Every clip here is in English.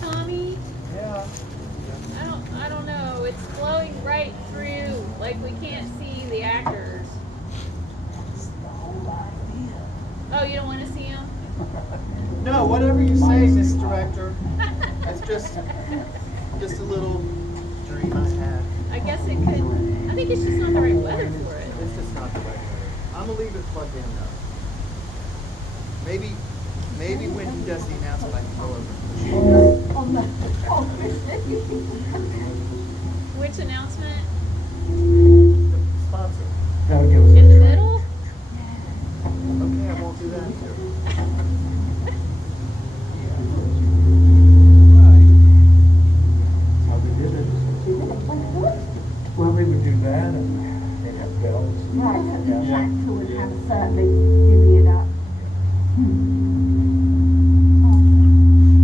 Tommy? Yeah. I don't know. It's flowing right through, like we can't see the actors. Oh, you don't want to see them? No, whatever you say, Miss Director. That's just a little dream I had. I guess it could. I think it's just not the right weather for it. It's just not the right way. I'm gonna leave it plugged in though. Maybe when he does the announcement, I can go over and push it. Which announcement? The sponsor. In the middle? Okay, I won't do that too. How they did it. Well, we would do that and they'd have bells. Right, so the tractor would have certainly divvy it up.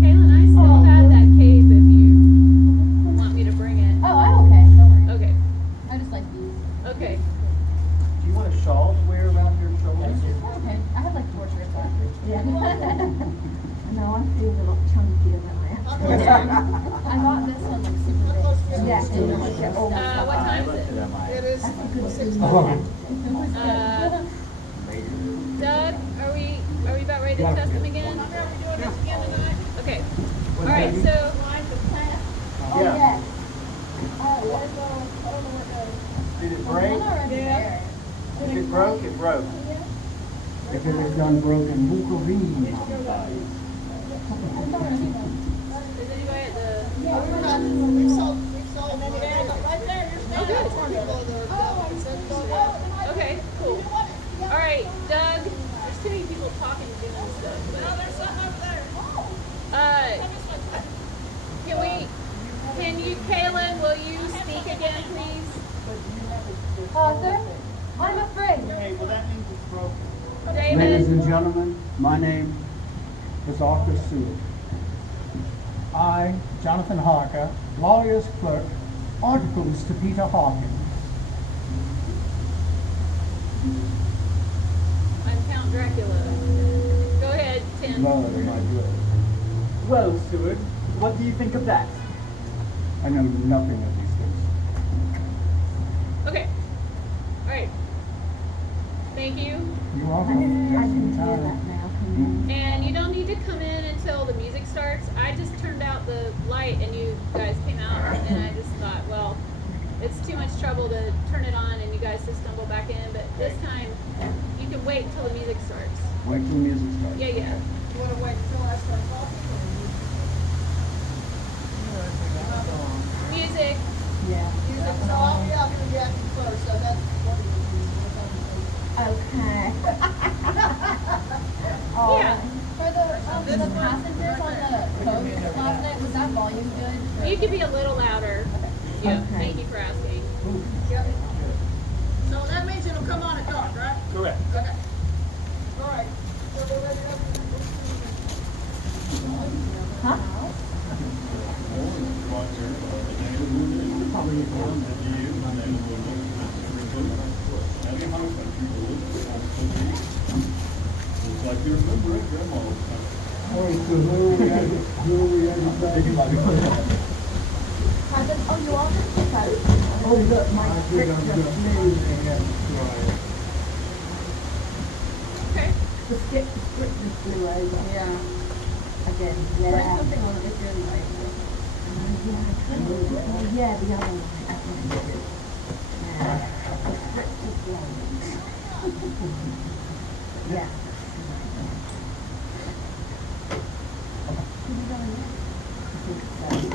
Kaylin, I still have that cape if you want me to bring it. Oh, I'm okay. Don't worry. Okay. I just like these. Okay. Do you want a shawl to wear around your shoulders? Okay. I have like 4 shirts on. Yeah. No, I'm feeling a lot chunkier than I am. I bought this one like super big. Yeah, Just and didn't you want get to all stuff. What time is it? It is That's a good 6. Oh, Doug, are we about ready to test them again? Okay. All right. So Oh, Yeah. yes. Did it I'm break? already there. If it broke, it broke. if it is unbroken, Bukovine. is anybody at the? We've sold right there. You're Oh, good. standing. Okay. Cool. All right, Doug. There's too many people talking and doing stuff. But, There's something over there. can you, Kaylin? Will you speak again, please? Arthur, I'm afraid. Okay, well that means it's broken. David. Ladies and gentlemen, my name is Arthur Seward. I, Jonathan Harker, lawyer's clerk, articles to Peter Hawkins. I'm Count Dracula. Go ahead, Tim. Lord, my good. Well, Seward, what do you think of that? I know nothing of these things. Okay. All right. Thank you. You're I welcome. can Just in do that time. now, can And you don't need to come in until the music starts. I just turned out the light and you guys came out and I just thought, well, it's too much trouble to turn it on and you guys to stumble back in, but this time you can wait until the music starts. Wait till the music starts. Yeah, yeah. You want to wait until I start talking? Music. Yeah. Music, so I'll be out here reacting first, so that's what it is. Okay. Yeah. For the passengers on the coach last night, was that volume good? You could be a little louder. Yeah. Okay. Thank you for asking. Yep. So that means it'll come on at dark, right? Correct. Okay. All right. So we're ready to have Huh? It's like you remember it, Grandma. Oh, so who are we at? Who are we at? Oh, you are? Oh, look, my script just moved. Okay. The script just flew over. Yeah. Again, Put yeah. something on it if you're like. Oh, yeah, the other one. Yeah. The script just blown. Yeah. Should we go in there? I think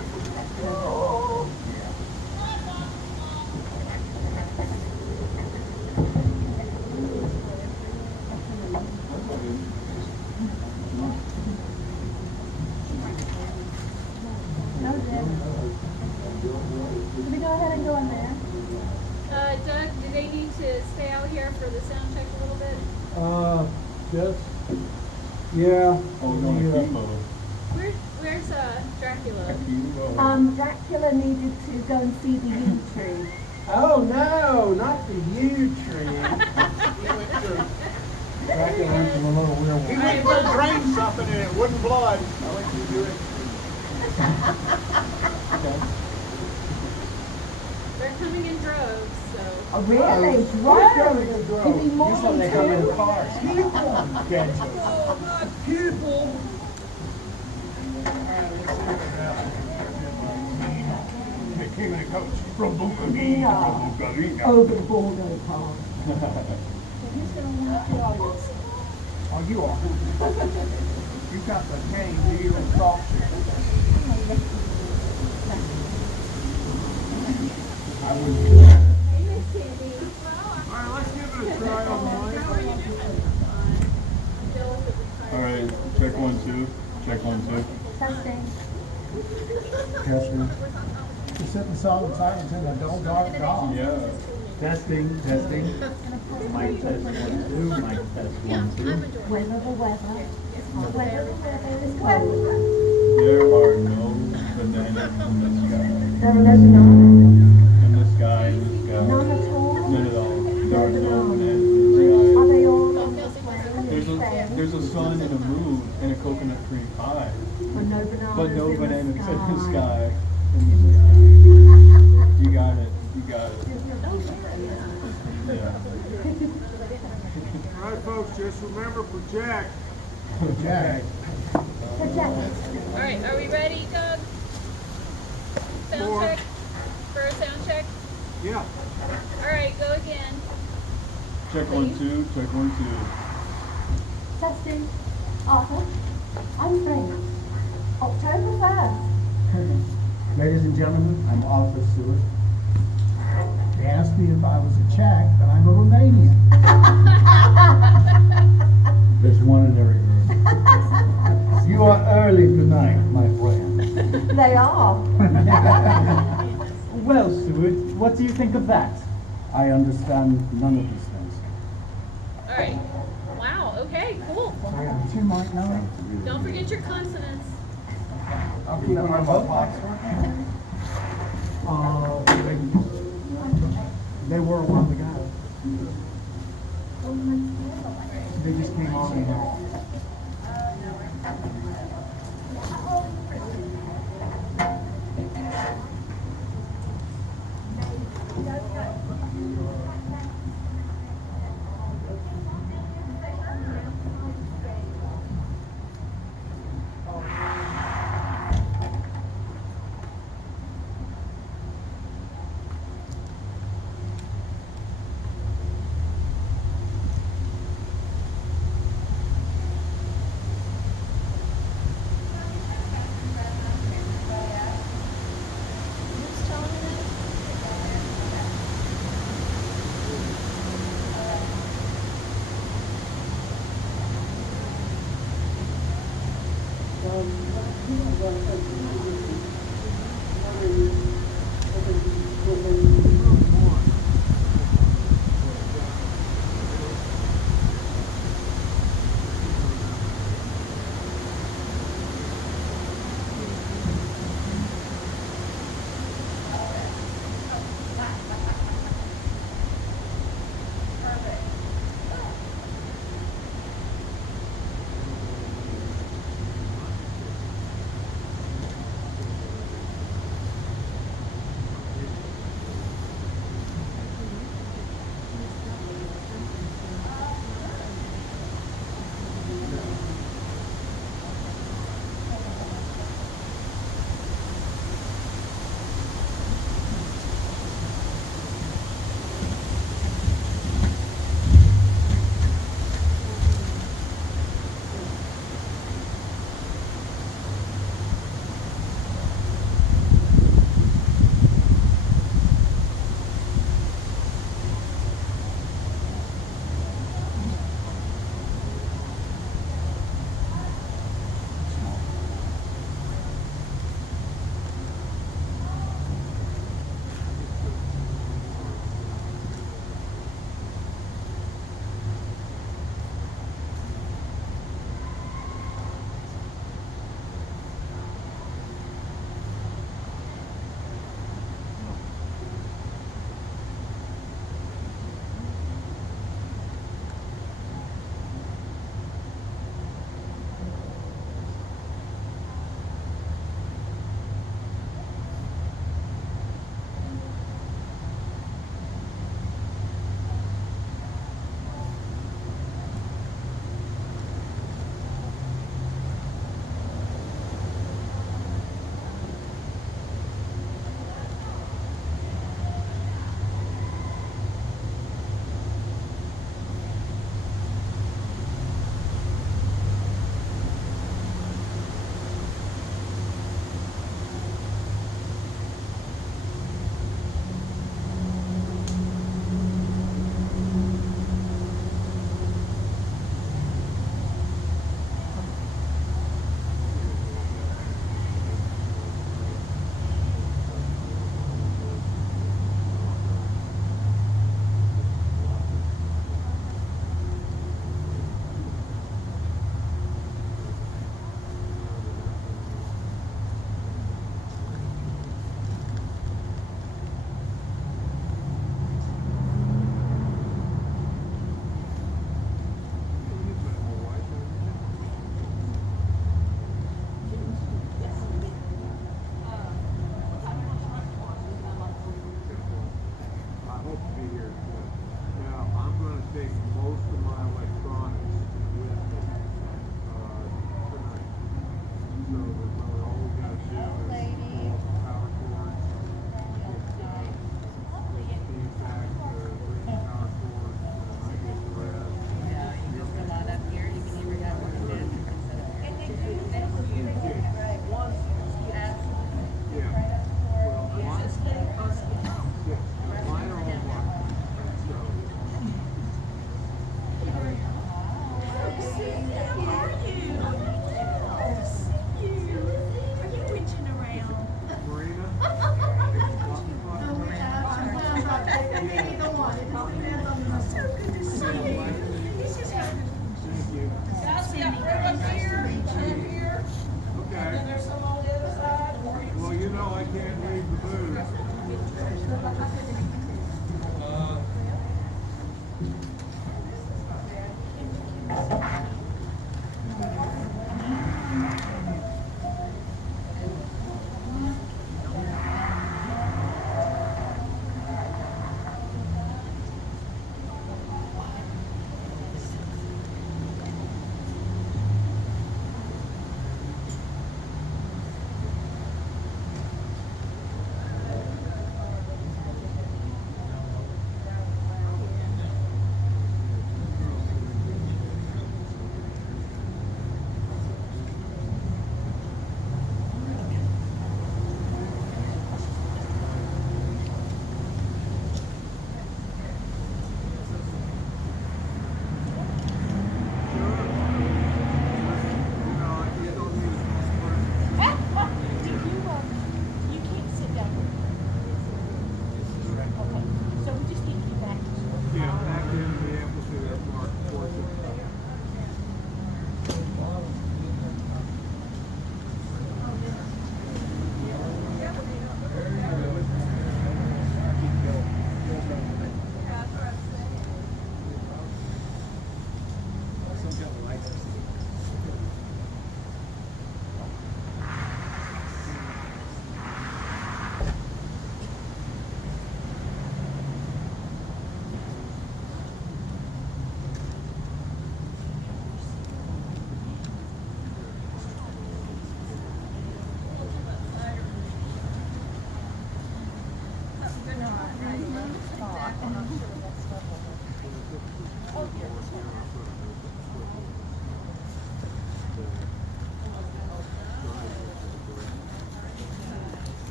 so. Should we go ahead and go in there? Doug, do they need to stay out here for the sound check a little bit? Yes. Yeah. Oh, no, chemo. Where's Dracula? Dracula needed to go and see the yew tree. Oh no, not the yew tree. Dracula went from a little werewolf. He went to go drain something and it wouldn't blood. I'll let you do it. Okay. They're coming in droves, so. Oh, really? Where's coming in Right. droves? Give me more Usually they than come in two. cars. Catch it. Oh, not people. The king of the coach from Buccaneer Yeah. to Buccaneer. Over the border past. Who's gonna warm up the audience? Oh, you are. You got the cane, do you, and soft shoes. I wouldn't do that. Alright, let's give it a try on mine. Alright, check 1, 2. Check 1, 2. Testing. Testing. You're sitting silent silence in a dull, dark dawn. Yeah. Testing, testing. Mic test 1, 2. Mic test 1, 2. Weather the weather. Weather the weather is weather. There are no bananas in the sky. There are no bananas. In the sky, in the sky. None at all. None at all. There are no bananas in Are the they all on sky. display? There's a sun and a moon and a coconut cream pie. But no bananas, But no in bananas the in sky. the sky. You got it. You got it. Yeah. All right, folks, just remember, project. Jack. Project. Alright, are we ready, Doug? Sound Four. check? For a sound check? Yeah. Alright, go again. Check 1, 2. Check 1, 2. Testing. Arthur. I'm Frank. October 1st. Ladies and gentlemen, I'm Arthur Stewart. They asked me if I was a Czech, but I'm a Romanian. There's one in every room. You are early tonight, my friend. They are. Well, Stewart, what do you think of that? I understand none of these things. Alright. Wow, okay, cool. You might know it. Don't forget your consonants. I'll keep my vote box. They were a while ago. They just came on and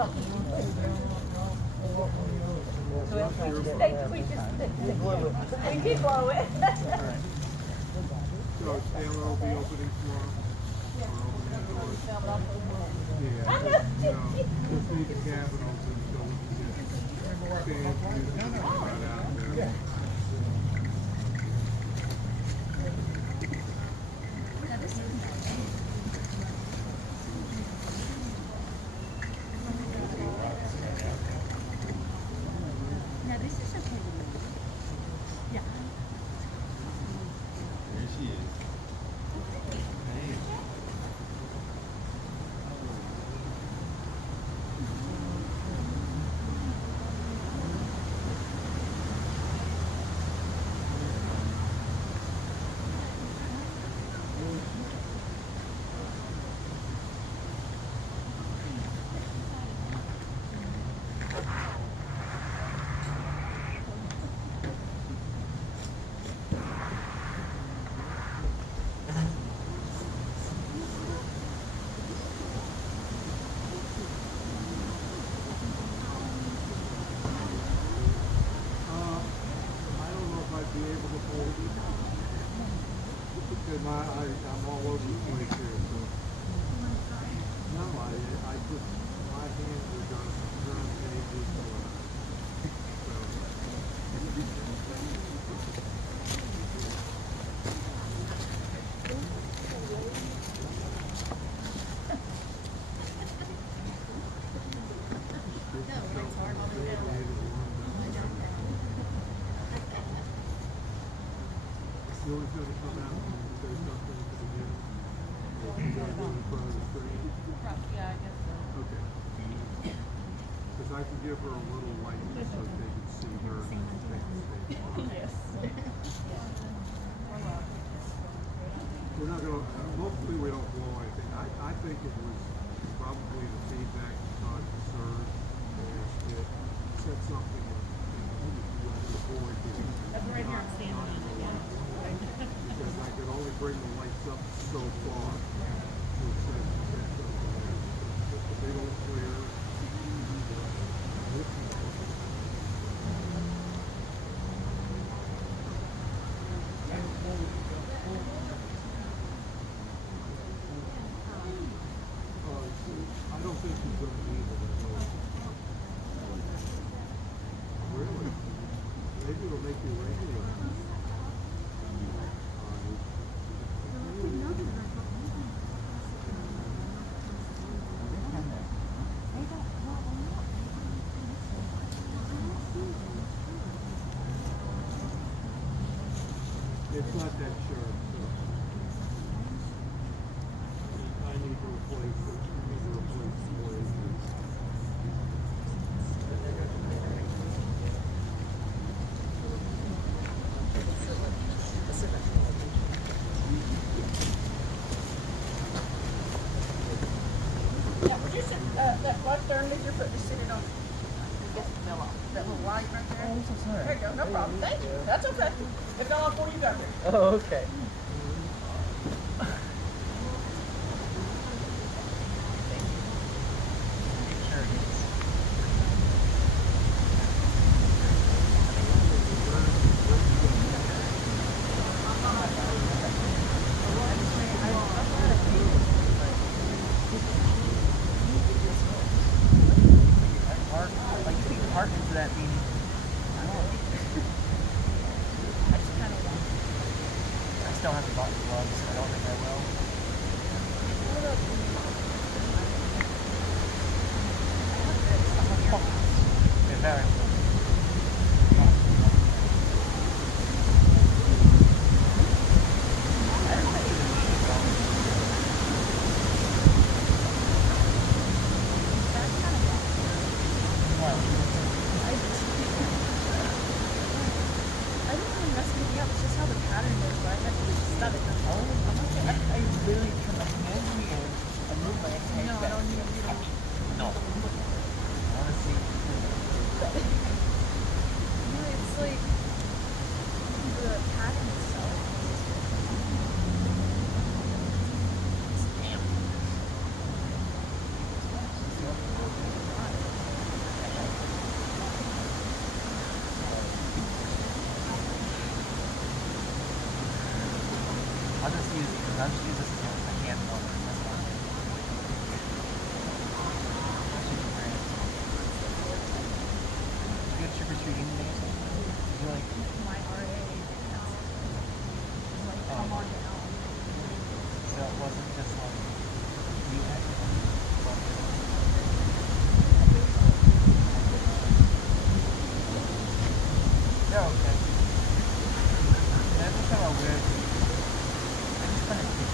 We keep blowing. So Taylor will be opening tomorrow. Yeah, just need the cabin open so we can get fans music right out there. I'm all over the place here, so. No, I just, my hands are gonna turn pages, You always gotta come out and say something at the beginning. Or you gotta go in front of the screen. Yeah, I guess so. Okay. Because I can give her a little light so they can see her and then take the stage. Yes. We're not gonna, mostly we don't blow anything. I think it was probably the feedback that Todd deserved. And it said something when the board did. That's right here, I'm standing on it, yeah. Because I could only bring the lights up so far. So it said something there. But they don't clear. I don't think he's going to need it. Really? Maybe it'll make you regular. It's not that sharp. So. I need to replace it. I need to replace the blades. Yeah, would you sit, that right there underneath your foot, just sit it on. Guess it fell off. That little white right there. Oh, I'm so sorry. There you go, no problem. Thank you. That's okay. It fell off before you got there. Oh, okay. Into that meeting. I don't. I just kind of. I still have to buy the gloves. I don't think I will. They're very important. I'll just use this as a hand warmer. That's fine. That should be great. You have trick or treating today or something? You like? My RA is like, come on now. So it wasn't just like you had to. They're okay. Yeah, every time I wear it, I just kind of think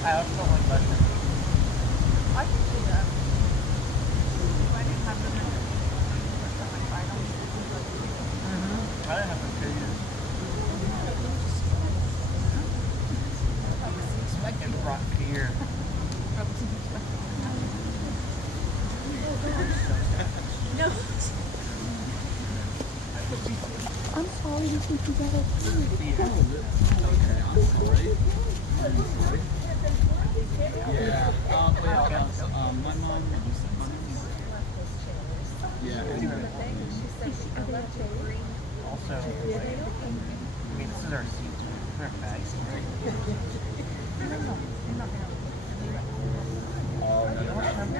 I also don't like mushrooms. I can see that. If I didn't have them in the first time I tried them, I didn't have them for years. It brought fear. No. I'm sorry you think you got Yeah. My mom. Yeah. Also, like, I mean, this is our seat. We're bags, right? Oh, no, no, no.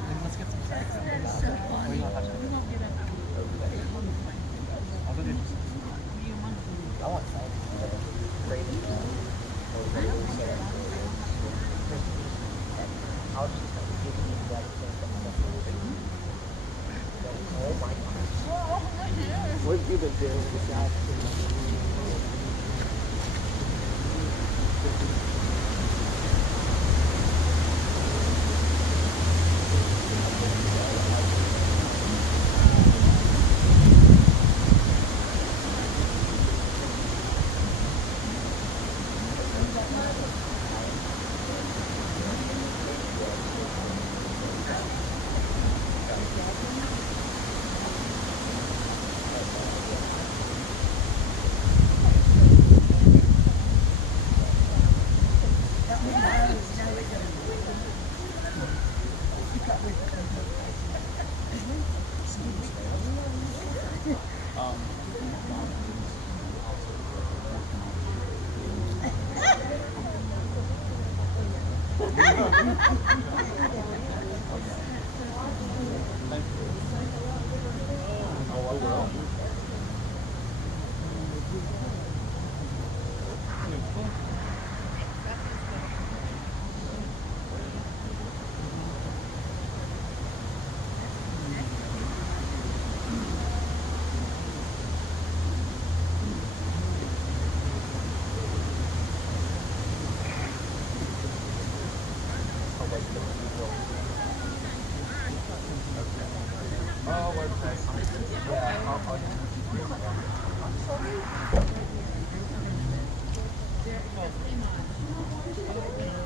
Then let's get some snacks. What do you want to touch? I'll go get you some. I want salad. Great. I'll just give you that thing. Oh my gosh. What have you been doing besides?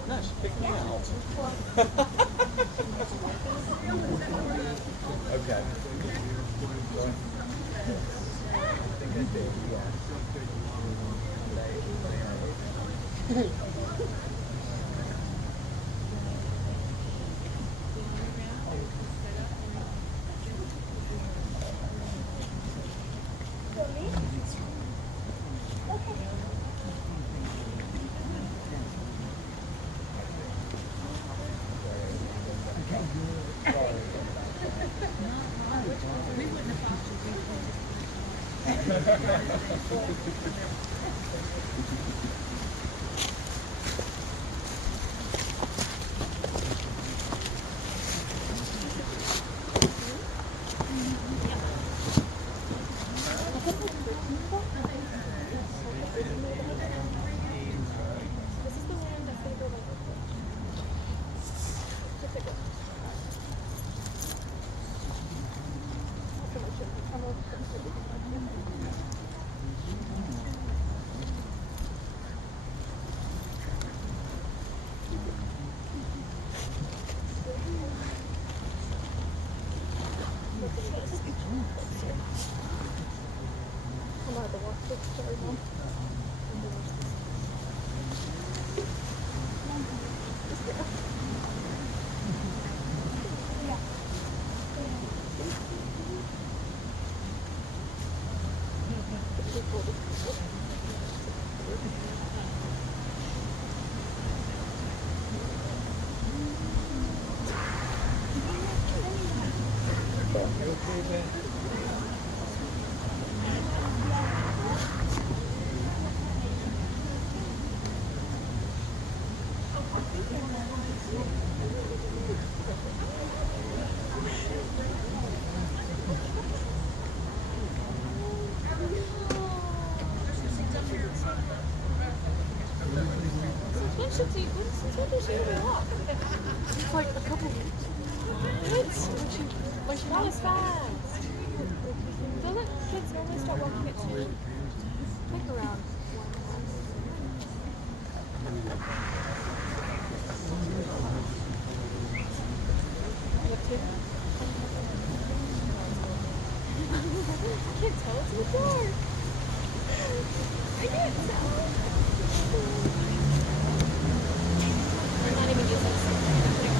No, she kicked me out. Okay. It's like a couple weeks. When she not as fast. Doesn't kids normally start walking at 2? Like around 1. You have 2? I can't tell, it's in the dark. I can't tell. I'm not even using this. I'm putting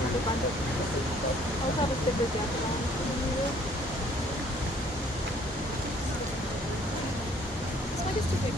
it on my lips. I'll probably stick the jacket on. This mic is too big.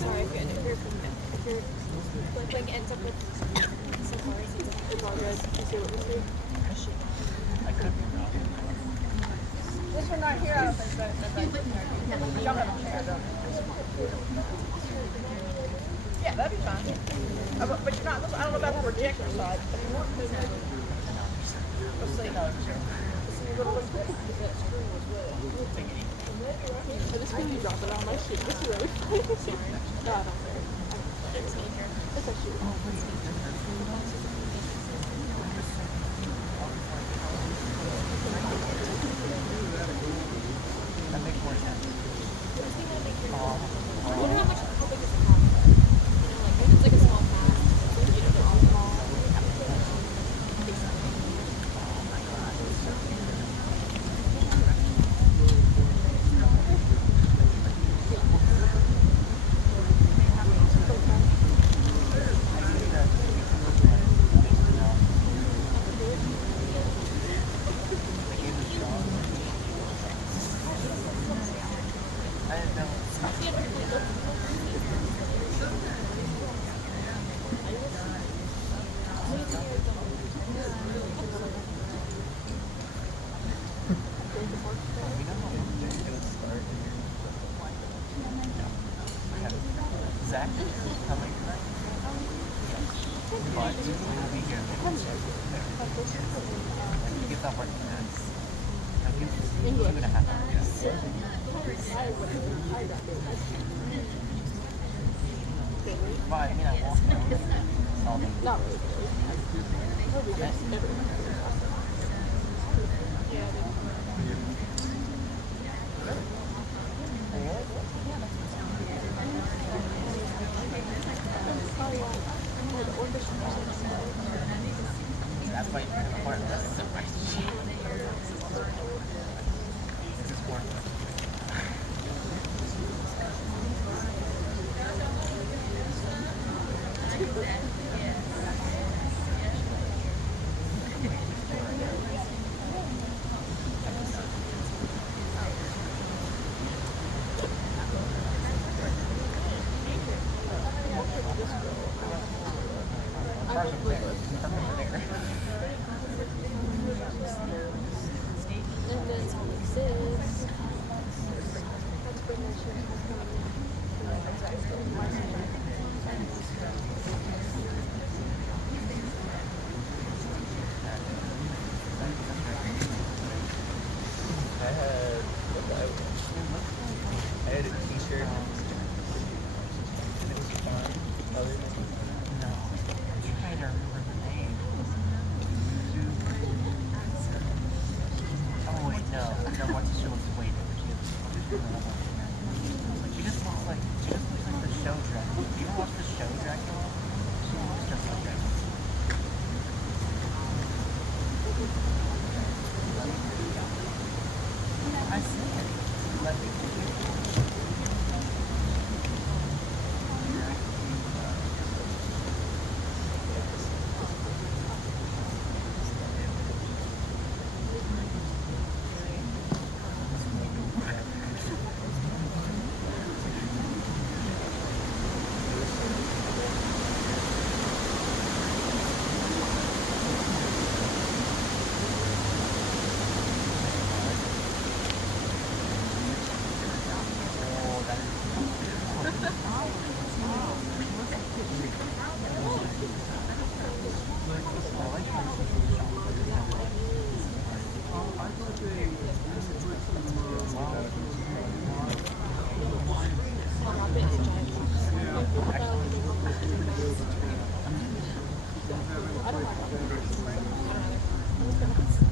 Sorry if your like ends up with some words it's all good. You see what we see? This one right here, I don't think that y'all have a chair, don't you? Yeah, that'd be fine. But you're not, I don't know about the projector side. If you want to, let's see. I just feel you drop it on my shoe. This is really funny. No, I don't care. It's me here. It's a shoe. That makes more sense. I wonder how big is the car? You know, like if it's like a small car, you know, they're all small. Zach, coming tonight? But he'll be here. And he gets off work at 10. Like he's 2.5 hours. But I mean, I won't solve it. Not really. He'll be good. That's why you're important. That's the right shit. This is important. like the show Dracula. You ever watch the show Dracula? It's just like that. I see it. Let me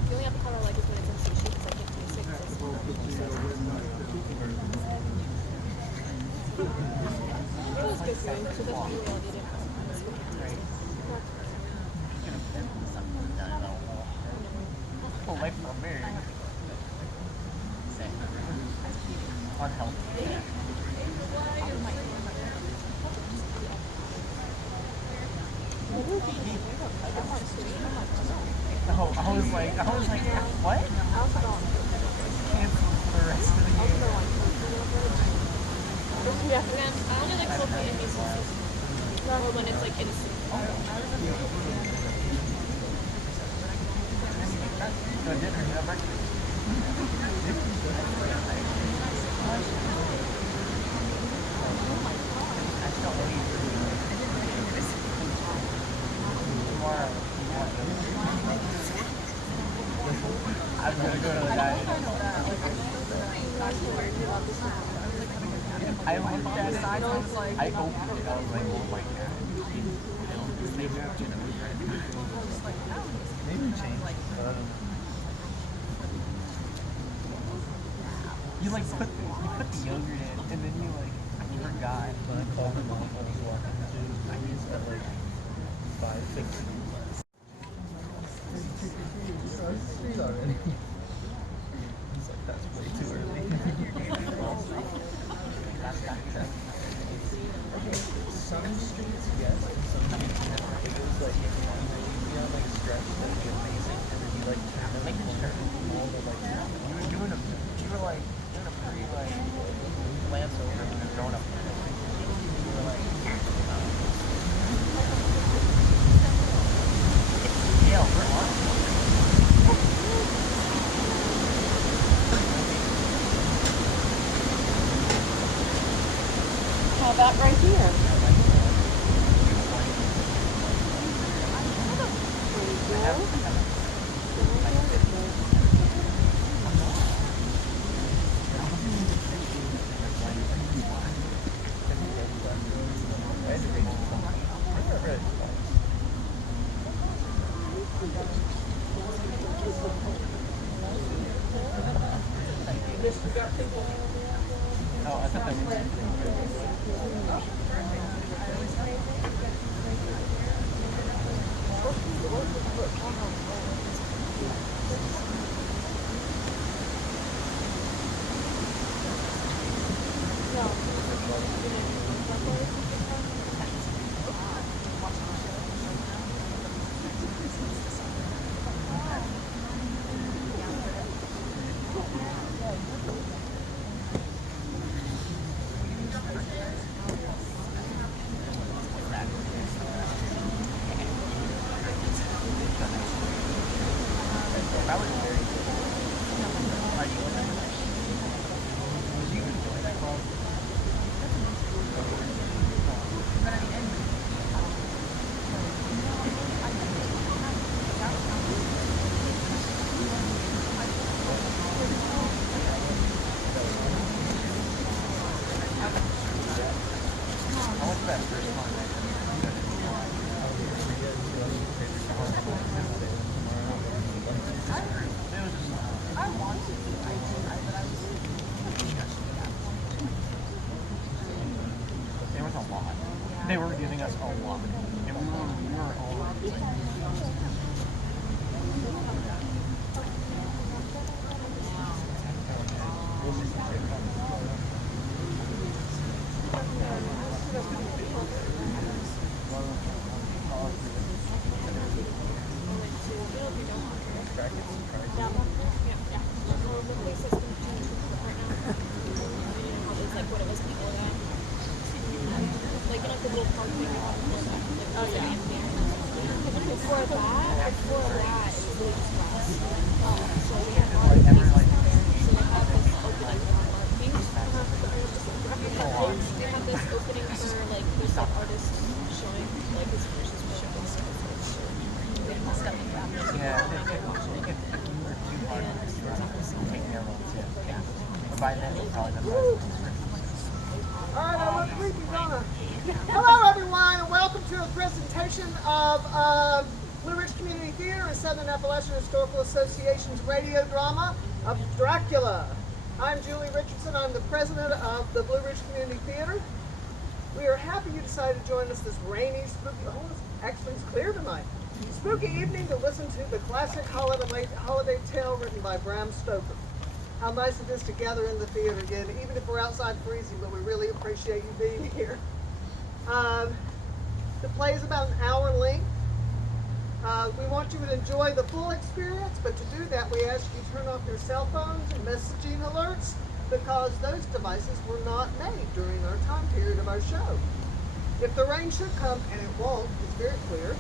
The only avocado I like is when it's in sushi because I can't taste it. It was good food, so that's really all I needed. Oh, like for very unhealthy. Oh, I was like, what? Cancel for the rest of the year. Yeah, I only like coffee and miso soup. Or when it's like in soup. Go to dinner, you have Mercury. I just don't know you. Tomorrow, I'm gonna go to the diet. I looked at it, I opened it, I was like, oh my god. Maybe change. You like put the yogurt in, and then you like, forgot. When I called him on when I was walking the gym, I used at like 5, 6 minutes. She's already. He's like, that's way too early. Some streets, yes, and some streets, no. It was like, if you have like a stretch, that would be amazing, and then you like have it like all the like, you were like doing a pretty like glance over and you're going up. You were like, yeah, we're on. How about right here? Oh, I thought that was us a lot. And we're all Hello, everyone, and welcome to a presentation of Blue Ridge Community Theater and Southern Appalachian Historical Association's radio drama of Dracula. I'm Julie Richardson. I'm the president of the Blue Ridge Community Theater. We are happy you decided to join us this rainy, spooky, actually it's clear tonight, spooky evening to listen to the classic holiday tale written by Bram Stoker. How nice it is to gather in the theater again, even if we're outside freezing, but we really appreciate you being here. The play is about an hour in length. We want you to enjoy the full experience, but to do that, we ask you to turn off your cell phones and messaging alerts because those devices were not made during our time period of our show. If the rain should come, and it won't, it's very clear,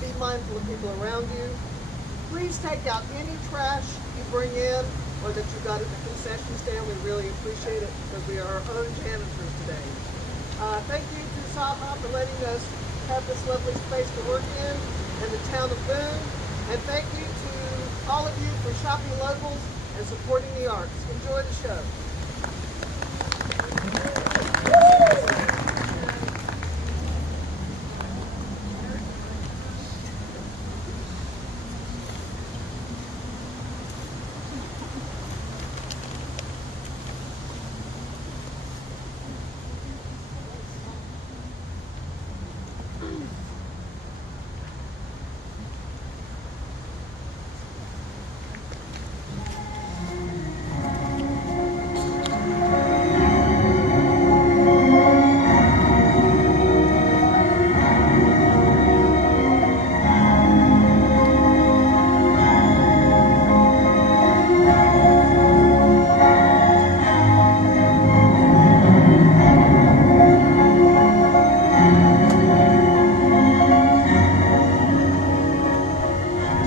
be mindful of people around you. Please take out any trash you bring in or that you got at the concession stand. We really appreciate it because we are our own janitors today. Thank you to Saha for letting us have this lovely space to work in and the town of Boone. And thank you to all of you for shopping locals and supporting the arts. Enjoy the show.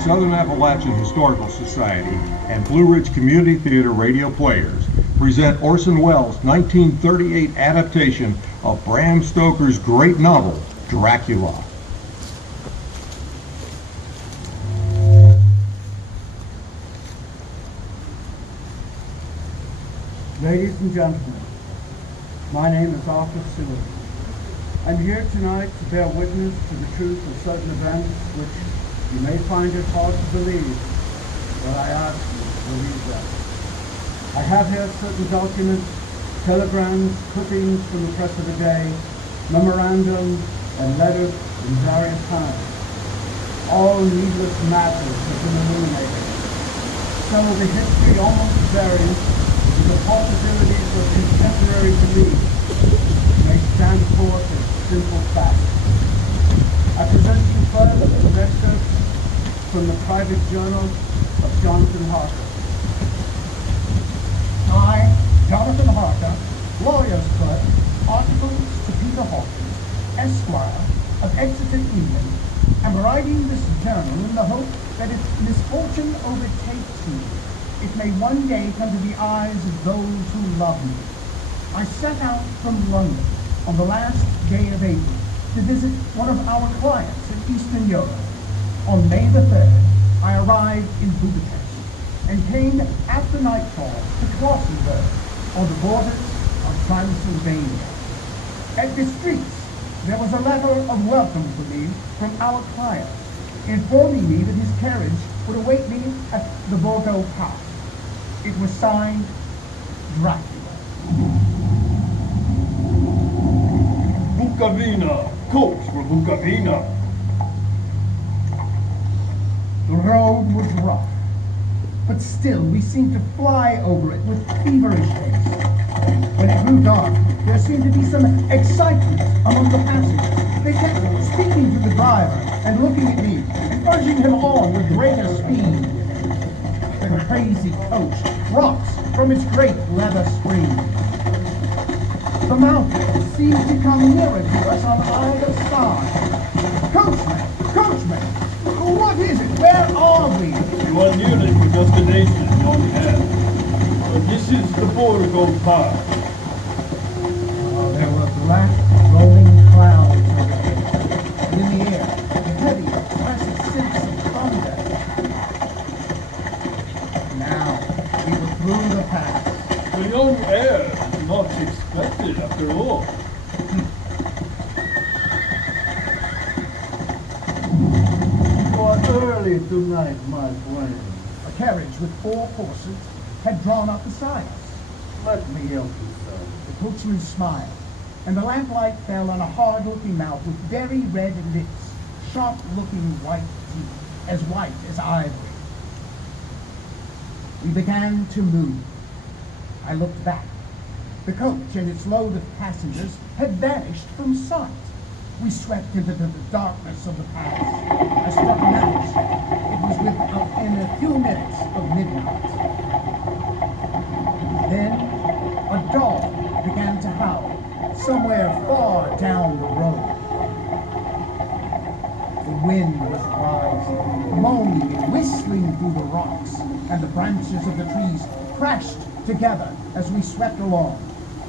Southern Appalachian Historical Society and Blue Ridge Community Theater radio players present Orson Wells' 1938 adaptation of Bram Stoker's great novel, Dracula. Ladies and gentlemen, my name is Arthur Seward. I'm here tonight to bear witness to the truth of certain events which you may find it hard to believe, but I ask you to believe them. I have here certain documents, telegrams, clippings from the press of the day, memorandum, and letters in various times. All needless matters have been illuminated. Some of the history almost varies with the possibilities of contemporary belief may stand forth as simple facts. I present you further an excerpt from the private journal of Jonathan Harker. I, Jonathan Harker, lawyer's clerk, articles to Peter Hawkins, Esquire, of Exeter, England, am writing this journal in the hope that if misfortune overtakes me, it may one day come to the eyes of those who love me. I set out from London on the last day of April to visit one of our clients in Eastern Europe. On May the 3rd, I arrived in Budapest and came after nightfall to Klausenburg on the borders of Transylvania. At the streets, there was a letter of welcome for me from our client, informing me that his carriage would await me at the Bordeaux Pass. It was signed Dracula. Bukavina. coach for Bucapina. The road was rough, but still we seemed to fly over it with feverish haste. When it grew dark, there seemed to be some excitement among the passengers. They kept speaking to the driver and looking at me, and urging him on with greater speed. The crazy coach rocks from its great leather spring. The mountains seemed to come nearer to us on either side. Coachman, what is it? Where are we? You are nearly your destination, young man. This is the Borgo Pass. Oh, there were black, rolling clouds overhead, and in the air, a heavy, oppressive sense of thunder. Now, we were through the pass. The young heir is not expected after all. You are early tonight, my friend. A carriage with 4 horses had drawn up beside us. Let me help you, sir. The coachman smiled, and the lamplight fell on a hard-looking mouth with very red lips, sharp-looking white teeth, as white as ivory. We began to move. I looked back. The coach and its load of passengers had vanished from sight. We swept into the darkness of the pass. I struck a match. It was within a few minutes of midnight. Then a dog began to howl somewhere far down the road. The wind was rising, moaning and whistling through the rocks, and the branches of the trees crashed together as we swept along.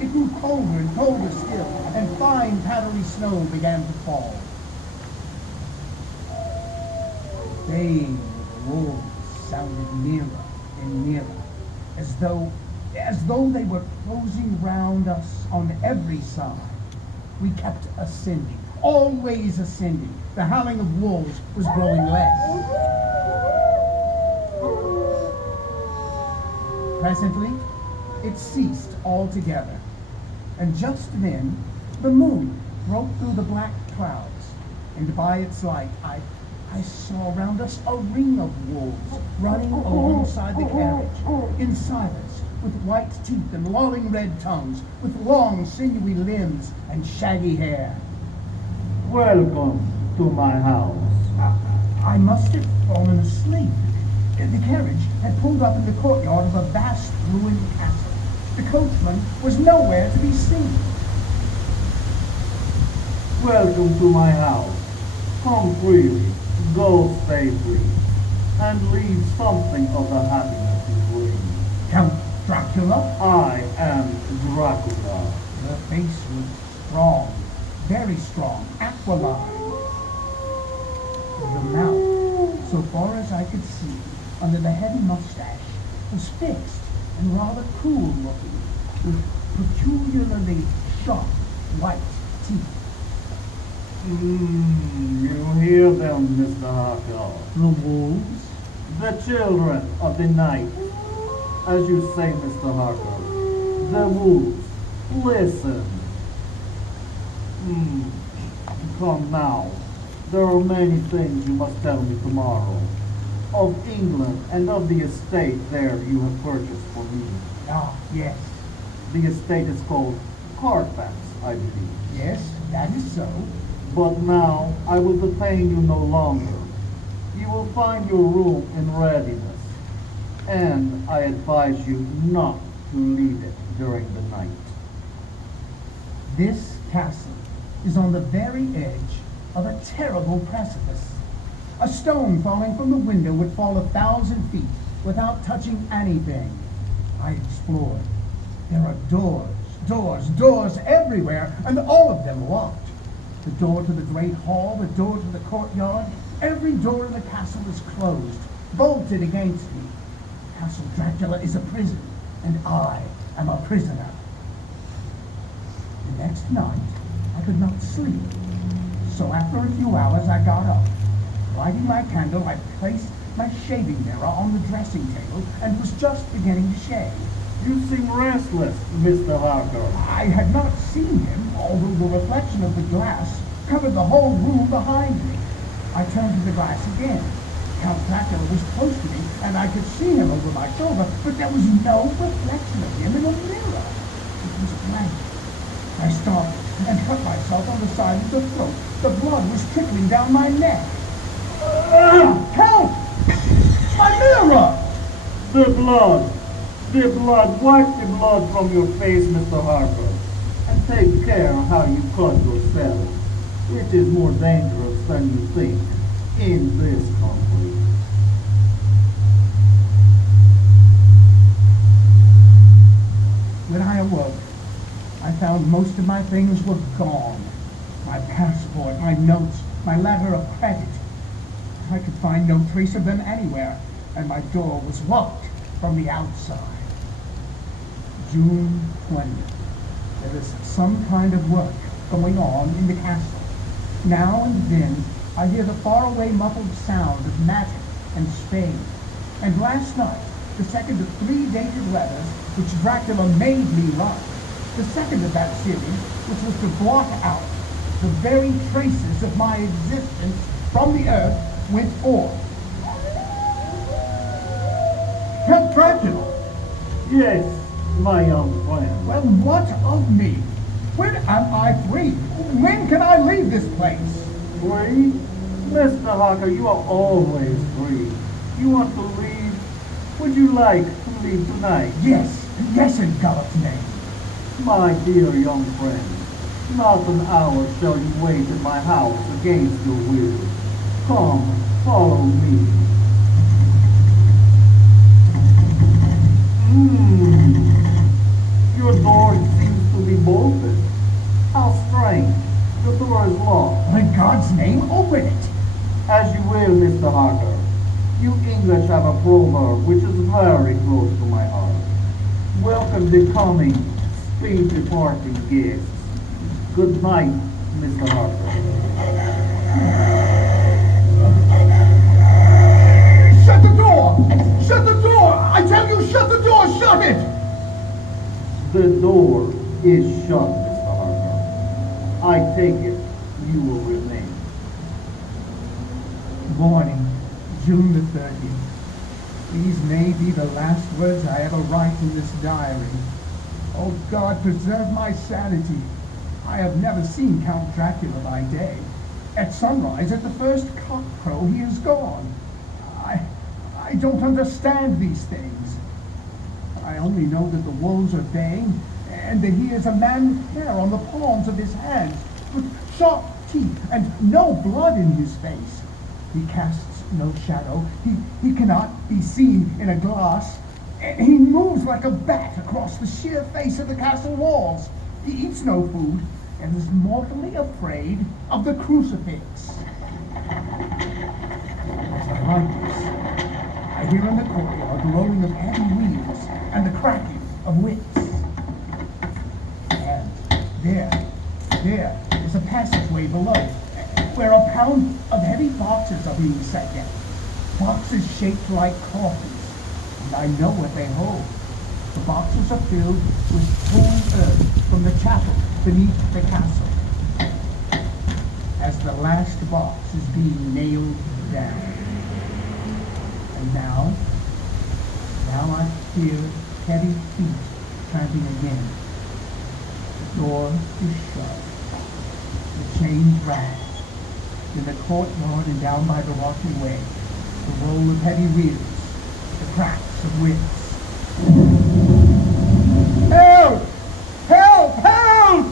It grew colder and colder still, and fine powdery snow began to fall. The baying of the wolves sounded nearer and nearer, as though they were closing round us on every side. We kept ascending, always ascending. The howling of wolves was growing less. Presently, it ceased altogether, and just then the moon broke through the black clouds, and by its light I saw around us a ring of wolves running alongside the carriage, in silence, with white teeth and lolling red tongues, with long sinewy limbs and shaggy hair. Welcome to my house. I must have fallen asleep. The carriage had pulled up in the courtyard of a vast ruined castle. The coachman was nowhere to be seen. Welcome to my house. Come freely, go safely, and leave something of the happiness you bring. Count Dracula? I am Dracula. Her face was strong, very strong, aquiline. The mouth, so far as I could see, under the heavy mustache, was fixed and rather cool looking, with peculiarly sharp white teeth. You hear them, Mr. Harker. The wolves? The children of the night. As you say, Mr. Harker. The wolves. Listen. Come now. There are many things you must tell me tomorrow. Of England and of the estate there you have purchased for me. Ah, yes. The estate is called Carfax, I believe. Yes, that is so. But now I will detain you no longer. You will find your room in readiness, and I advise you not to leave it during the night. This castle is on the very edge of a terrible precipice. A stone falling from the window would fall 1,000 feet without touching anything. I explored. There are doors everywhere, and all of them locked. The door to the great hall, the door to the courtyard, every door in the castle is closed, bolted against me. Castle Dracula is a prison, and I am a prisoner. The next night, I could not sleep. So after a few hours, I got up. Lighting my candle, I placed my shaving mirror on the dressing table and was just beginning to shave. You seem restless, Mr. Harker. I had not seen him, although the reflection of the glass covered the whole room behind me. I turned to the glass again. Count Dracula was close to me, and I could see him over my shoulder, but there was no reflection of him in the mirror. It was blank. I started and cut myself on the side of the throat. The blood was trickling down my neck. Count! My mirror! The blood! The blood! Wipe the blood from your face, Mr. Harper, and take care how you cut yourself, which is more dangerous than you think in this country. When I awoke, I found most of my things were gone. My passport, my notes, my letter of credit. I could find no trace of them anywhere, and my door was locked from the outside. June 20th. There is some kind of work going on in the castle. Now and then, I hear the faraway muffled sound of magic and spade. And last night, the second of 3 dated letters which Dracula made me write, the second of that series, which was to blot out the very traces of my existence from the earth, went forth. Count Dracula! Yes, my young friend. Well, what of me? When am I free? When can I leave this place? Free? Mr. Harker, you are always free. You want to leave? Would you like to leave tonight? Yes, yes, in God's name. My dear young friend, not an hour shall you wait in my house against your will. Come, follow me. Your door seems to be bolted. How strange. The door is locked. In God's name, open it. As you will, Mr. Harker. You English have a proverb which is very close to my heart. Welcome the coming, speed departing guests. Good night, Mr. Harker. Shut the door! Shut the door! I tell you, shut the door! Shut it! The door is shut, Mr. Harker. I take it you will remain. Morning, June the 30th. These may be the last words I ever write in this diary. Oh God, preserve my sanity. I have never seen Count Dracula by day. At sunrise, at the first cockcrow, he is gone. I don't understand these things. I only know that the wolves are baying, and that he is a man with hair on the palms of his hands, with sharp teeth and no blood in his face. He casts no shadow. He cannot be seen in a glass. And he moves like a bat across the sheer face of the castle walls. He eats no food and is mortally afraid of the crucifix. As I write this, I hear in the courtyard the rolling of heavy wheels and the cracking of whips. And there is a passageway below, where a pound of heavy boxes are being set down. Boxes shaped like coffins, and I know what they hold. The boxes are filled with torn earth from the chapel beneath the castle. As the last box is being nailed down. And now I hear heavy feet tramping again. The door is shut. The chains rattle. In the courtyard and down by the rocky way, the roll of heavy wheels, the cracks of whips. Help! Help! Help!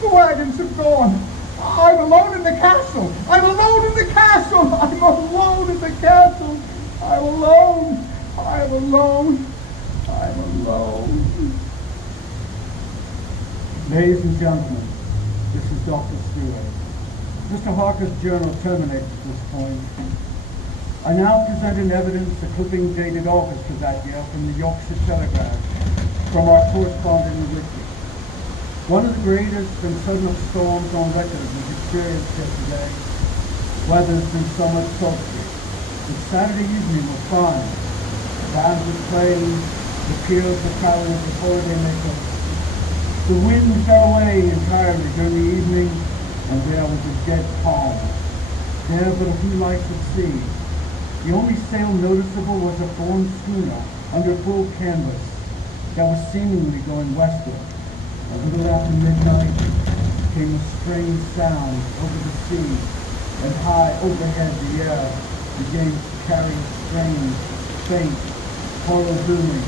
The wagons have gone. I'm alone in the castle. I'm alone in the castle. I'm alone in the castle. I'm alone. I'm alone. I'm alone. Ladies and gentlemen, this is Dr. Stewart. Mr. Harker's journal terminates at this point. I now present in evidence a clipping dated August of that year from the Yorkshire Telegraph, from our correspondent in Whitby. One of the greatest and sudden storms on record was experienced yesterday. Weather's been somewhat sultry. The Saturday evening was fine. The band was playing, the peers were carolling the holiday makeup. The wind fell away entirely during the evening, and there was a dead calm. There but a few lights at sea. The only sail noticeable was a foreign schooner under full canvas that was seemingly going westward. A little after midnight came a strange sound over the sea, and high overhead the air began to carry a strange, faint, hollow booming.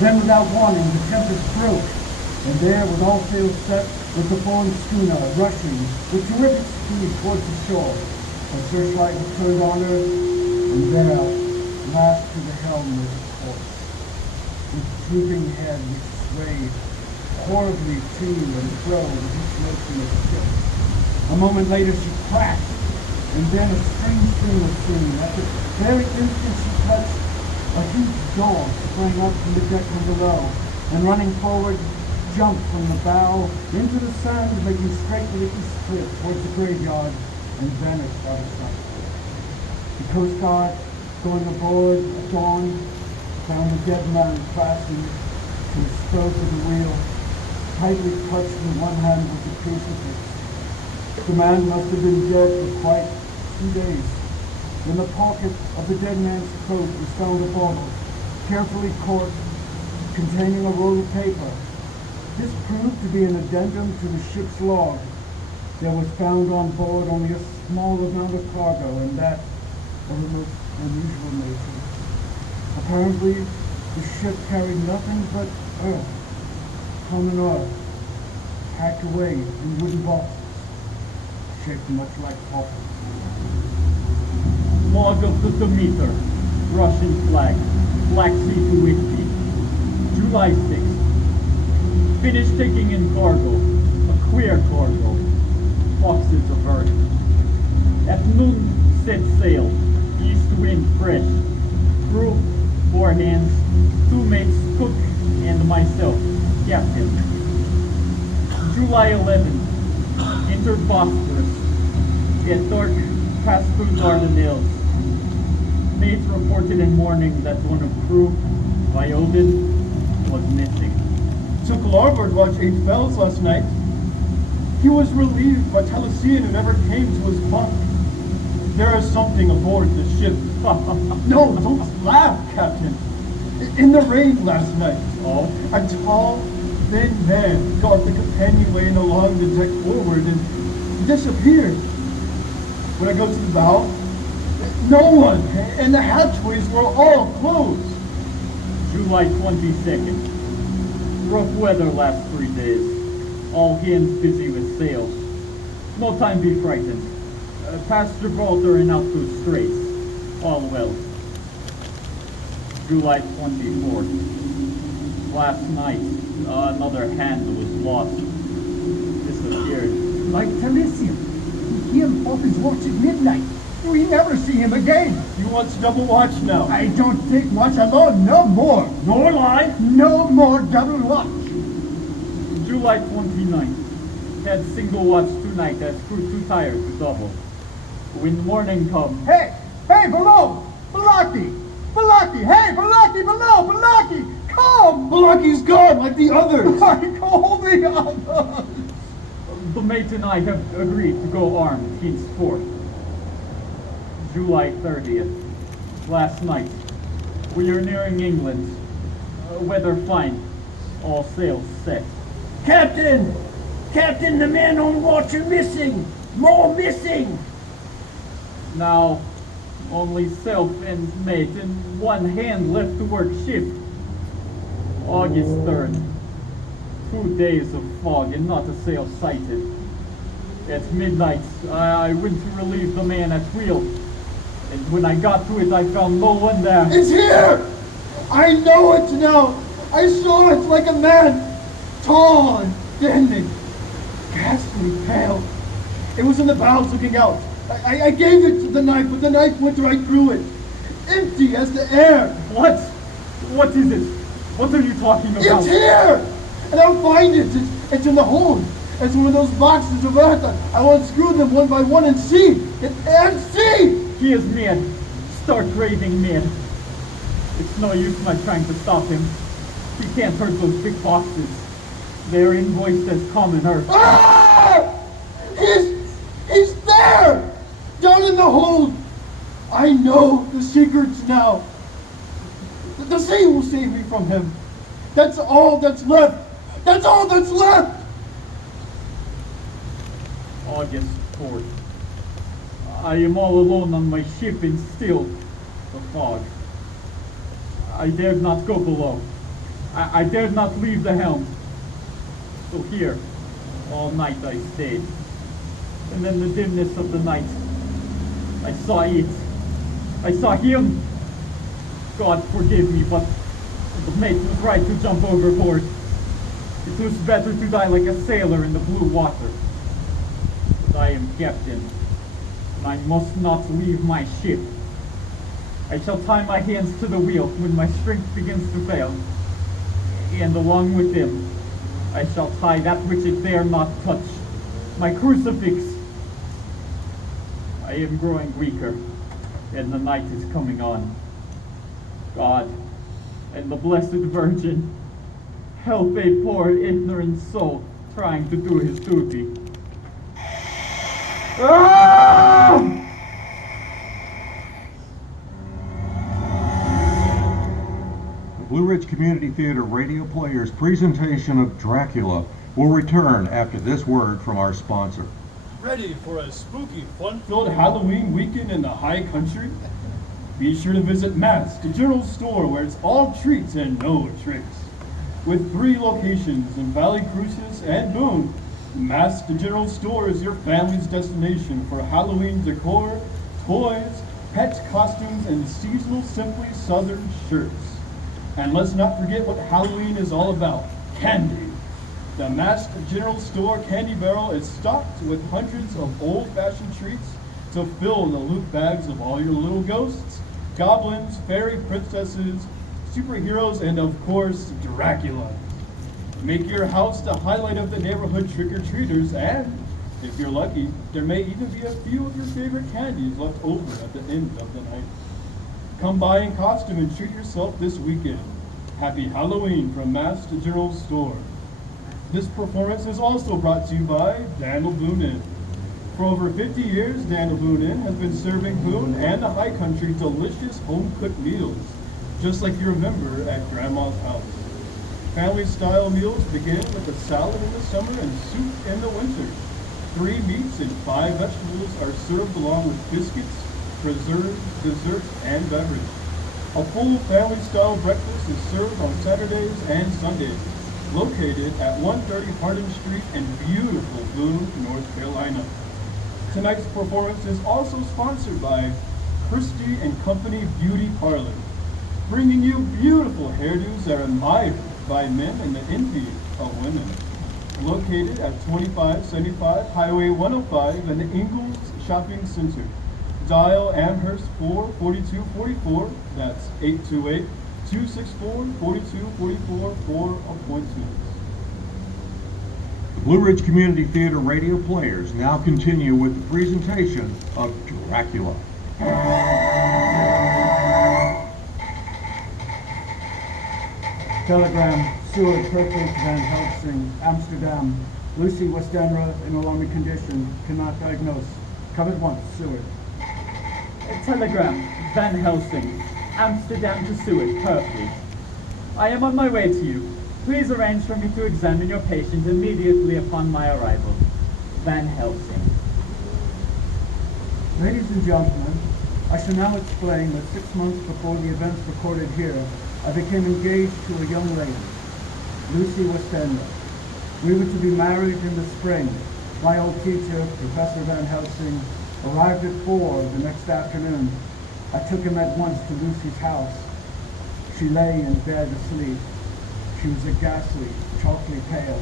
Then without warning the tempest broke, and there with all sails set was the foreign schooner rushing with terrific speed towards the shore. A searchlight was turned on her, and there, lashed to the helm was a corpse, with drooping head which swayed horribly to and fro with each motion of the ship. A moment later she crashed, and then a strange thing was seen. At the very instant she touched, a huge dog sprang up from the deck from below, and running forward, jumped from the bow into the sand, making straight for the east cliff towards the graveyard, and vanished out of sight. The Coast Guard, going aboard at dawn, found the dead man fastened to the stroke of the wheel. Tightly clutched in one hand was a crucifix. The man must have been dead for quite 2 days. In the pocket of the dead man's coat was found a bottle, carefully corked, containing a roll of paper. This proved to be an addendum to the ship's log. There was found on board only a small amount of cargo, and that of a most unusual nature. Apparently, the ship carried nothing but earth, common earth, packed away in wooden boxes, shaped much like coffins. Log of the Demeter, Russian flag, Black Sea to Whitby, July 6th. Finished taking in cargo, a queer cargo, boxes of earth. At noon, set sail, east wind fresh. Crew, 4 hands, 2 mates, cook, and myself, captain. July 11th, entered Bosphorus. At dark, passed through Dardanelles. Mates reported in morning that one of crew, Vyodin, was missing. Took larboard watch 8 bells last night. He was relieved by Taliesin who never came to his bunk. There is something aboard the ship. No, don't laugh, Captain. In the rain last night, a tall, thin man got the companionway and along the deck forward and disappeared. When I go to the bow, no one, and the hatchways were all closed. July 22nd. Rough weather last 3 days. All hands busy with sails. No time be frightened. Past Gibraltar and out through Straits. All well. July 24th. Last night, another hand was lost. Disappeared. Like Taliesin, he came off his watch at midnight. We never see him again. You want to double watch now? I don't take watch alone, no more. Nor lie? No more double watch. July 29th. Had single watch tonight as crew too tired to double. When morning come. Hey, below! Balaki! Hey, Balaki, below! Balaki! Come! Balaki's gone like the others! I call the others! The mate and I have agreed to go armed henceforth. July 30th. Last night. We are nearing England. Weather fine. All sails set. Captain! Captain, the men on watch are missing! More missing! Now, only self and mate and one hand left to work shift. August 3rd. 2 days of fog and not a sail sighted. At midnight, I went to relieve the man at wheel. And when I got to it, I found no one there. It's here! I know it now! I saw it like a man! Tall and thin and ghastly pale. It was in the bows looking out. I gave it to the knife, but the knife went right through it. Empty as the air. What? What is it? What are you talking about? It's here! And I'll find it. It's in the hold. It's one of those boxes of earth. I will unscrew them one by one and see. And see! He is mad. Stark raving mad. It's no use my trying to stop him. He can't hurt those big boxes. They are invoiced as common earth. Ah! He's there! Down in the hold! I know the secrets now. The sea will save me from him. That's all that's left. That's all that's left! August 4th. I am all alone on my ship in still the fog. I dared not go below. I dared not leave the helm. So here, all night I stayed. And in the dimness of the night, I saw it. I saw him. God forgive me, but the mate was right to jump overboard. It was better to die like a sailor in the blue water. But I am captain, and I must not leave my ship. I shall tie my hands to the wheel when my strength begins to fail, and along with them, I shall tie that which it dare not touch, my crucifix. I am growing weaker, and the night is coming on. God and the Blessed Virgin, help a poor ignorant soul trying to do his duty. Ah! The Blue Ridge Community Theater Radio Players presentation of Dracula will return after this word from our sponsor. Ready for a spooky, fun-filled Halloween weekend in the high country? Be sure to visit Matt's, the general store where it's all treats and no tricks. With 3 locations in Valley Cruces and Boone, Matt's, the general store is your family's destination for Halloween decor, toys, pet costumes, and seasonal Simply Southern shirts. And let's not forget what Halloween is all about, candy. The Matt's General Store candy barrel is stocked with hundreds of old-fashioned treats to fill the loot bags of all your little ghosts, goblins, fairy princesses, superheroes, and of course, Dracula. Make your house the highlight of the neighborhood trick-or-treaters, and if you're lucky, there may even be a few of your favorite candies left over at the end of the night. Come by in costume and treat yourself this weekend. Happy Halloween from Matt's General Store. This performance is also brought to you by Daniel Boone Inn. For over 50 years, Daniel Boone Inn has been serving Boone and the High Country delicious home-cooked meals, just like you remember at Grandma's house. Family-style meals begin with a salad in the summer and soup in the winter. 3 meats and 5 vegetables are served along with biscuits, preserves, desserts, and beverage. A full family-style breakfast is served on Saturdays and Sundays, located at 130 Hardin Street in beautiful Boone, North Carolina. Tonight's performance is also sponsored by Christie and Company Beauty Parlor, bringing you beautiful hairdos that are admired by men and the envy of women. Located at 2575 Highway 105 in the Ingalls Shopping Center. Dial Amherst 44244, that's 828-264-4244 for appointments. The Blue Ridge Community Theater Radio Players now continue with the presentation of Dracula. Telegram, Seward, Perfect, Van Helsing, Amsterdam. Lucy Westenra in alarming condition, cannot diagnose. Come at once, Seward. Telegram, Van Helsing, Amsterdam to Seward, Purfleet. I am on my way to you. Please arrange for me to examine your patient immediately upon my arrival. Van Helsing. Ladies and gentlemen, I shall now explain that 6 months before the events recorded here, I became engaged to a young lady, Lucy Westenra. We were to be married in the spring. My old teacher, Professor Van Helsing, arrived at 4 the next afternoon. I took him at once to Lucy's house. She lay in bed asleep. She was a ghastly, chalky pale.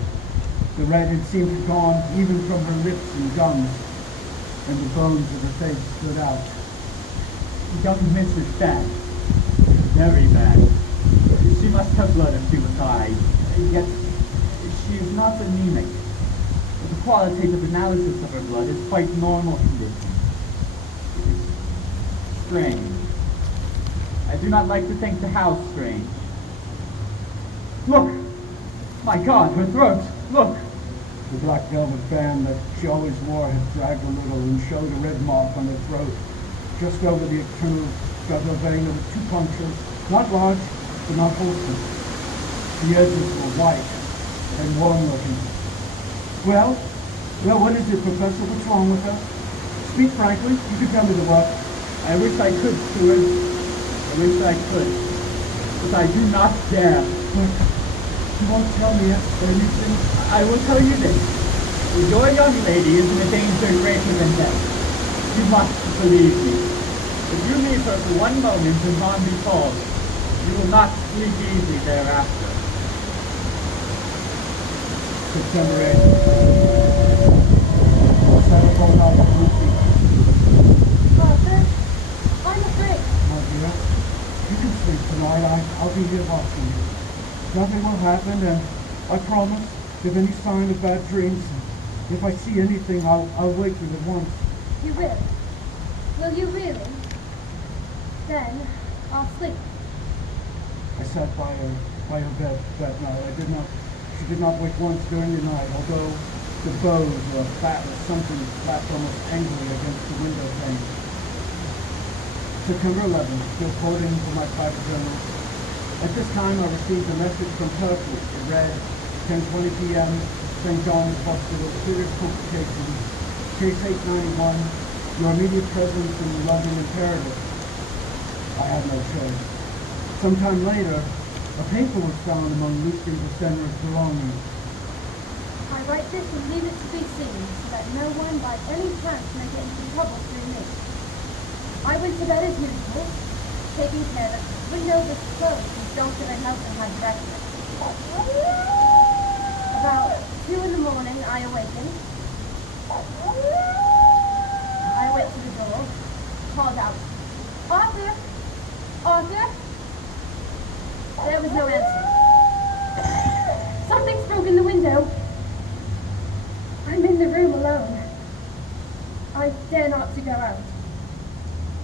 The red had seemed to gone even from her lips and gums, and the bones of her face stood out. Young Miss is bad. Very bad. She must have blood if she was high. Yet, she is not anemic. The qualitative analysis of her blood is quite normal condition. It is strange. I do not like to think the house strange. Look! My God, her throat! Look! The black velvet band that she always wore had dragged a little and showed a red mark on her throat, just over the external jugular vein. There were 2 punctures, not large, but not wholesome. The edges were white and warm-looking. Well, what is it, Professor? What's wrong with her? Speak frankly. You can tell me the what. I wish I could, Steward. I wish I could. But I do not dare. But you won't tell me anything? I will tell you this. Your young lady is in a danger greater than death. You must believe me. If you leave her for one moment and harm befalls, you will not sleep easy thereafter. September 8th. Telephone out of Lucy. Arthur, I'm afraid. My dear, you can sleep tonight. I'll be here watching you. Nothing will happen, and I promise, if any sign of bad dreams, if I see anything, I'll wake you at once. You will? Will you really? Then I'll sleep. I sat by her bed that night. She did not wake once during the night, although the bows or a bat or something flapped almost angrily against the window pane. September 11th, still quoting from my private journal. At this time, I received a message from Mercury. It read, 10:20 p.m., St. John's Hospital, serious complications. Case 891, your immediate presence in London imperative. I had no choice. Sometime later, a paper was found among Lucy Senner's belongings. I write this and leave it to be seen, so that no one by any chance may get into trouble through me. I went to bed as usual, taking care that the window was closed and Shelter and Helton had breakfast. About 2 in the morning, I awakened. I went to the door, called out, Arthur! Arthur! There was no answer. Something's broken the window. I'm in the room alone. I dare not to go out.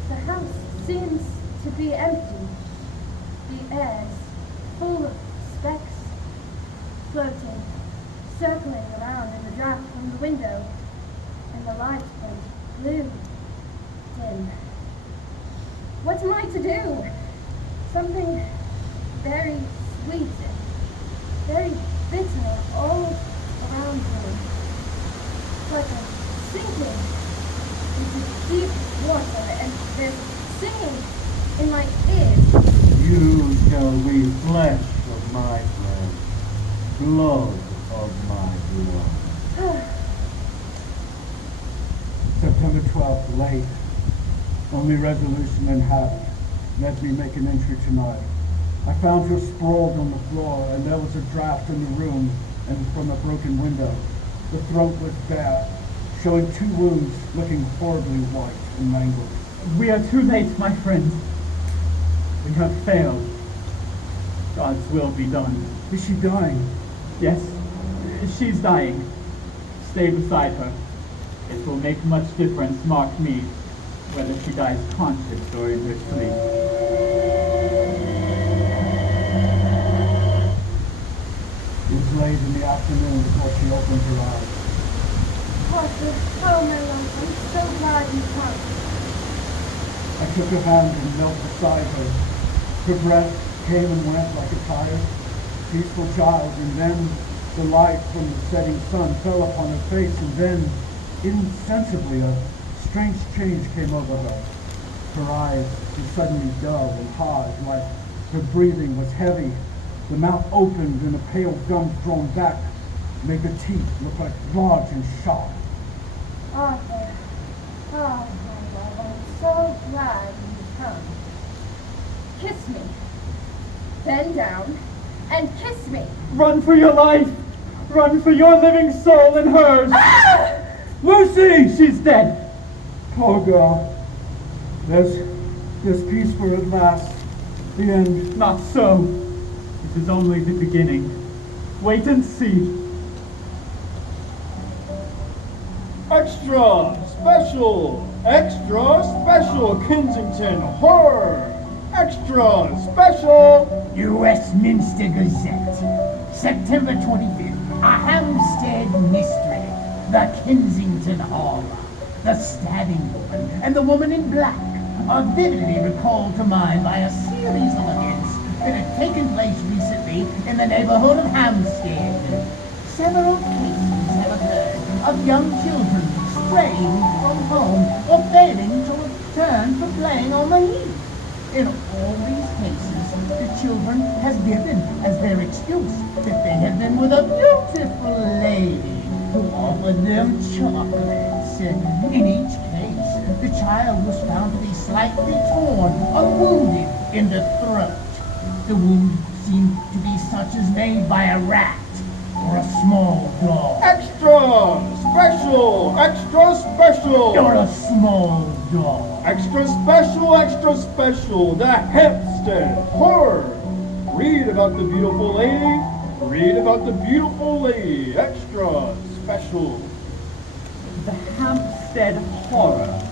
The house seems to be empty. The air's full of specks floating, circling around in the draft from the window, and the light went blue, dim. What am I to do? Something very sweet and very bitter all around me. Like a sinking into deep water, and there's singing in my ears. You shall be flesh of my flesh, blood of my blood. September 12th, late. Only resolution and habit. Let me make an entry tonight. I found her sprawled on the floor, and there was a draft in the room and from a broken window. The throat was bare, showing 2 wounds looking horribly white and mangled. We are too late, my friend. We have failed. God's will be done. Is she dying? Yes, she's dying. Stay beside her. It will make much difference, mark me, whether she dies conscious or in her sleep. It was late in the afternoon before she opened her eyes. Arthur, oh my love, I'm so glad you come. I took her hand and knelt beside her. Her breath came and went like a tired, peaceful child, and then the light from the setting sun fell upon her face, and then, insensibly, a strange change came over her. Her eyes were suddenly dull and hard, like her breathing was heavy. The mouth opened and a pale gum drawn back made the teeth look like large and sharp. Arthur, oh my love, I'm so glad you've come. Kiss me. Bend down and kiss me. Run for your life! Run for your living soul and hers! Ah! Lucy! She's dead! Poor girl. There's peace for at last. The end. Not so. This is only the beginning. Wait and see. Extra special Kensington horror. Extra special New Westminster Gazette, September 25th. A Hampstead mystery, the Kensington Horror, the stabbing woman, and the woman in black are vividly recalled to mind by a series of events that had taken place recently in the neighborhood of Hampstead. Several cases have occurred of young children straying from home or failing to return for playing on the heath. In all these cases, the children has given as their excuse that they had been with a beautiful lady who offered them chocolates. In each case, the child was found to be slightly torn or wounded in the throat. The wound seemed to be such as made by a rat or a small dog. Extra special, extra special. Or a small dog. Extra special, the Hampstead Horror. Read about the beautiful lady, read about the beautiful lady. Extra special. The Hampstead Horror.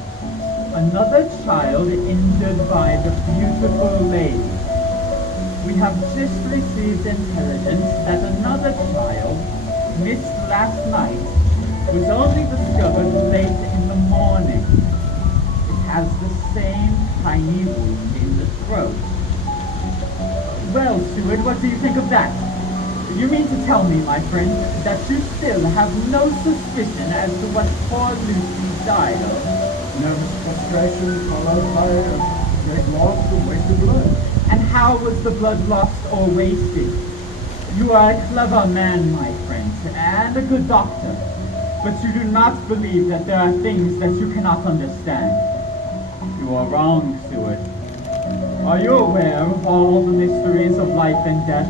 Another child injured by the beautiful lady. We have just received intelligence that another child, missed last night, was only discovered late in the morning. It has the same tiny wound in the throat. Well, Steward, what do you think of that? You mean to tell me, my friend, that you still have no suspicion as to what poor Lucy died of? Nervous frustration followed by a great loss of wasted blood. And how was the blood lost or wasted? You are a clever man, my friend, and a good doctor, but you do not believe that there are things that you cannot understand. You are wrong, Steward. Are you aware of all the mysteries of life and death?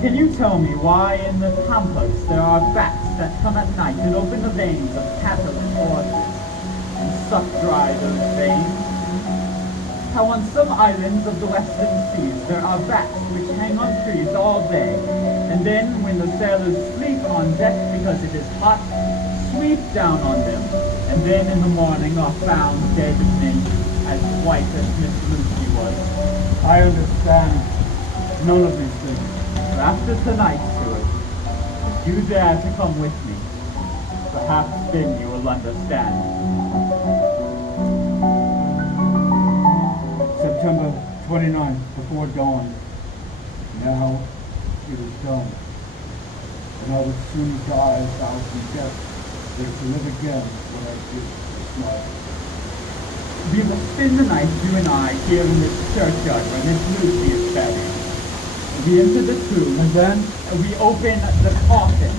Can you tell me why in the pampas there are bats that come at night and open the veins of cattle and horses and suck dry those veins? How on some islands of the western seas there are bats which hang on trees all day, and then when the sailors sleep on deck because it is hot, sweep down on them, and then in the morning are found dead men, as white as Miss Lucy was. I understand none of these things. After tonight, Stewart, if you dare to come with me, perhaps then you will understand. September 29th, before dawn. Now it is done. And I would soon die 1,000 deaths than to live again what I did this night. We will spend the night, you and I, here in this churchyard where Miss Lucy is buried. We enter the tomb, and then we open the coffin.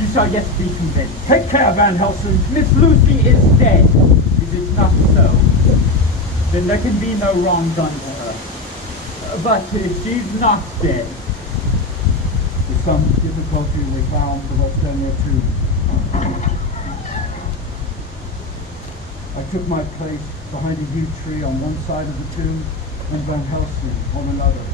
You shall yet be convinced. Take care, Van Helsing. Miss Lucy is dead. Is it not so? Then there can be no wrong done to her. But if she's not dead... With some difficulty we found the Westenia tomb. I took my place behind a huge tree on one side of the tomb and Van Helsing on another.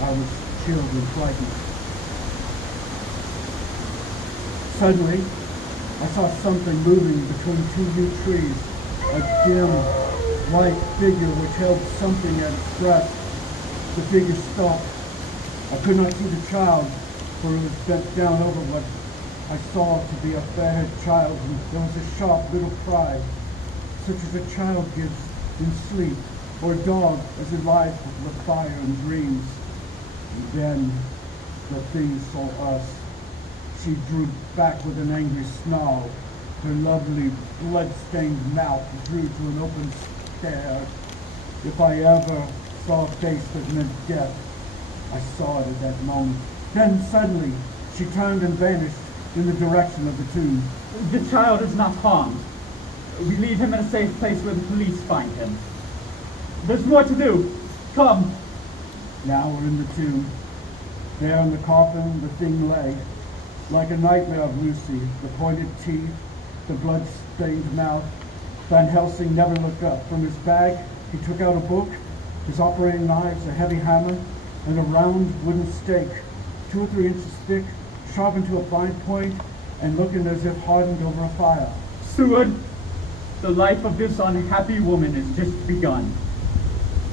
I was chilled and frightened. Suddenly, I saw something moving between two huge trees, a dim, white figure which held something at its breast. The figure stopped. I could not see the child, for it was bent down over what I saw to be a fair-haired child, and there was a sharp little cry, such as a child gives in sleep, or a dog as it lies with fire and dreams. And then the thing saw us. She drew back with an angry snarl. Her lovely, blood-stained mouth drew to an open stare. If I ever saw a face that meant death, I saw it at that moment. Then suddenly, she turned and vanished in the direction of the tomb. The child is not harmed. We leave him in a safe place where the police find him. There's more to do. Come. Now we're in the tomb. There in the coffin, the thing lay, like a nightmare of Lucy, the pointed teeth, the blood-stained mouth. Van Helsing never looked up. From his bag, he took out a book, his operating knives, a heavy hammer, and a round wooden stake, 2 or 3 inches thick, sharpened to a fine point, and looking as if hardened over a fire. Steward, the life of this unhappy woman is just begun.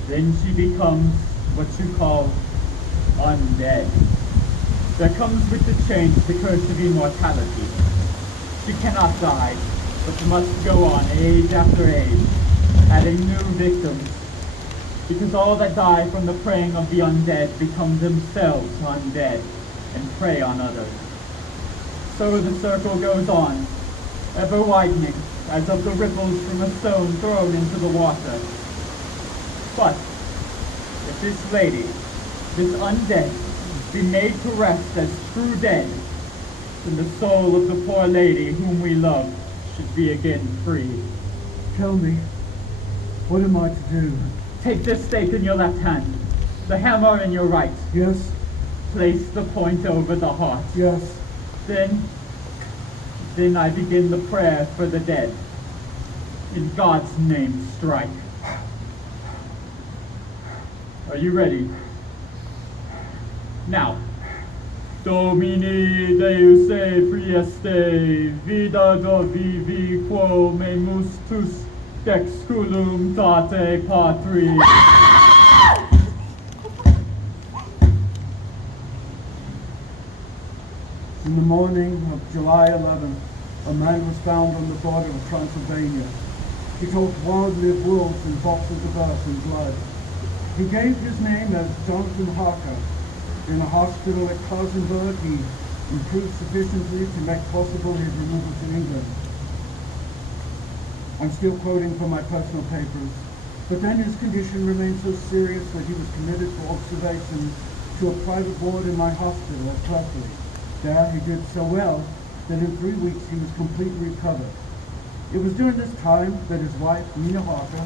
Then she becomes what you call undead. There comes with the change the curse of immortality. She cannot die, but must go on age after age, adding new victims, because all that die from the preying of the undead become themselves undead and prey on others. So the circle goes on, ever widening, as of the ripples from a stone thrown into the water. But if this lady, this undead, be made to rest as true dead, then the soul of the poor lady whom we love should be again free. Tell me, what am I to do? Take this stake in your left hand, the hammer in your right. Yes, Place the point over the heart. yes. Then I begin the prayer for the dead. In God's name, strike. Are you ready? Now. Domini Deus e prieste, vida do vivi quo me mustus dexculum tate patri. In the morning of July 11th, a man was found on the border of Transylvania. He talked wildly of wolves and boxes of earth and blood. He gave his name as Jonathan Harker. In a hospital at Klausenberg, he improved sufficiently to make possible his removal to England. I'm still quoting from my personal papers, but then his condition remained so serious that he was committed for observation to a private ward in my hospital at Berkeley. There he did so well that in 3 weeks he was completely recovered. It was during this time that his wife, Nina Harker,